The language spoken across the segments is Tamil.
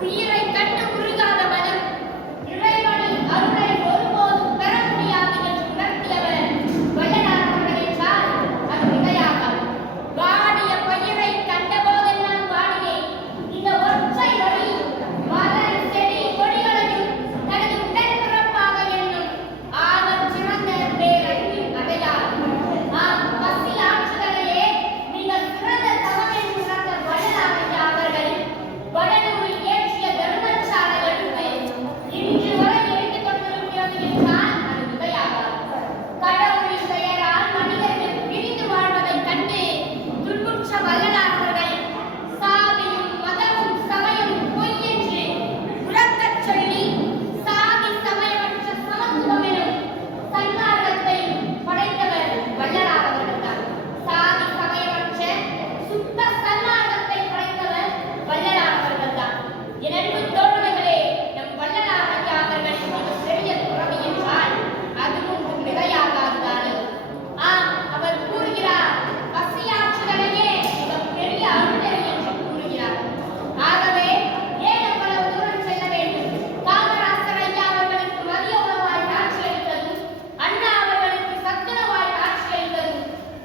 உயிரை கண்டு உருகாத மனம் இறைவனின் அருளை ஒருபோதும் பெற முடியாது என்று உணர்த்தியவர் வள்ளலார் அவர்கள் என்றால் அது மிகையாகாது. வாடிய பயிரை கண்ட போதெல்லாம் வாடினேன். இந்த ஒற்றை வழி மலர் செடி கொடிகளையும் தனது உடன்பிறப்பாக எண்ணும் ஆகச் சிறந்த பேரன்பின் அடையாளம். ஆம், பசி ஆற்றுதலையே மிக சிறந்த தவம் என்று உணர்ந்த வள்ளலார் ஐயா அவர்கள் வடலூரில் ஏற்றிய தர்மசாலை எடுத்து இன்று வரை எரிந்து கொண்டிருக்கிறது என்றால் அது மிகையாகாது. கடவுளின் பெயரால் மனிதர்கள் பிரிந்து வாழ்வதைக் கண்டு துன்புற்ற வள்ளலார் அவர்கள் சாதியும் மதமும் சமயமும் பொய் என்று உரக்கச் சொல்லி சாதி சமயமற்ற சமத்துவம் எனும் சன்மார்க்கத்தை படைத்தவர் வள்ளலார் அவர்கள்தான். சாதி சமயமற்ற சுத்த சன்மார்க்கத்தை படைத்தவர் வள்ளலார் அவர்கள்தான். என் அன்பு தோழர்களே, நம் வள்ளலார் ஐயா அவர்களின் மிகப் பெரிய துறவி என்றால் அதுவும் மிகையாகாதுதானே. ஆம், அவர் கூறுகிறார், பசியாற்றுதலையே மிகப் பெரிய அருள்நெறி என்று கூறுகிறார். ஆகவே ஏன் அவ்வளவு தூரம் செல்ல வேண்டும்? காமராசர் ஐயா அவர்களுக்கு மதிய உணவாய் காட்சியளித்ததும், அண்ணா அவர்களுக்கு சத்துணவாய் காட்சியளித்ததும்,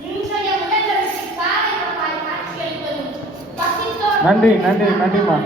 இன்றைய முதல்வருக்கு காலை உணவாய் காட்சியளிப்பதும் பசித்தோர் நன்றி நன்றி நன்றிம்மா.